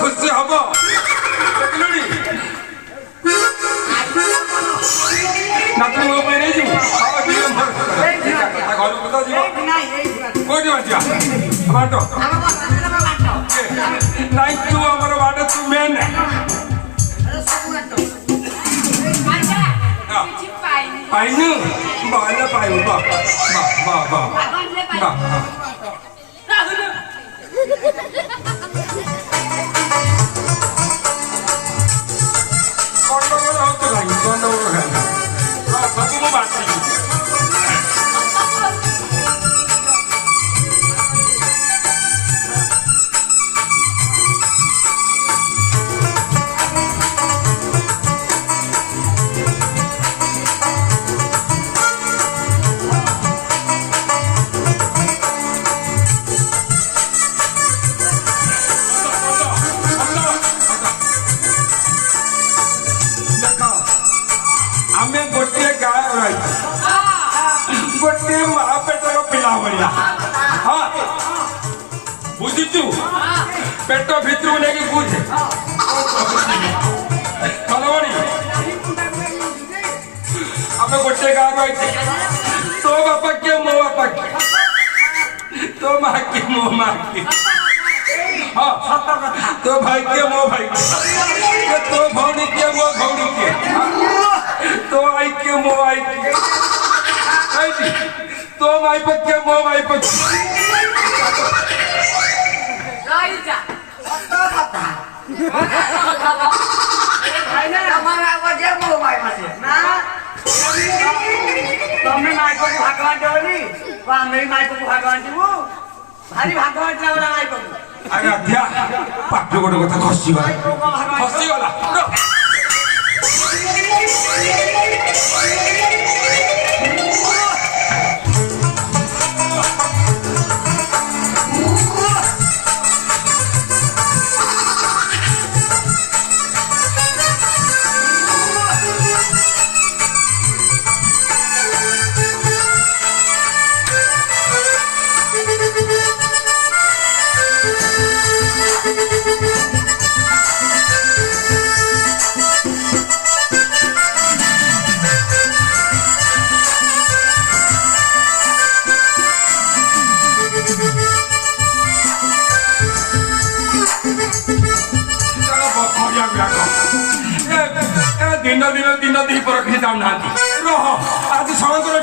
खुशी हम नातनी वो पे नहीं जीव घर को तो जीव कोठी बाटिया बाटो नाइ तू हमर बाटो तू मेन पाइनु बाला पाइनु बा पेट भितर लेकिन बुझे आम गोटे गाँव तो बापा किए मो बापा किए तो माँ किए मो माँ किए हाँ तो भाई किए मो भाई तो भौणी किए मो भौणी किए तो आई किए मो आई किए तो माई पक्के मो माई पक्के तुम्हें माइको को भगवान देवनी वहाँ मेरी माइको को भगवान दी वो भारी भगवान चला वाला माइको अरे अध्या पाठ्य कोटे कथा खसी गला दिन दिन दिन दिन पर रखी जाऊना रह आज समग्र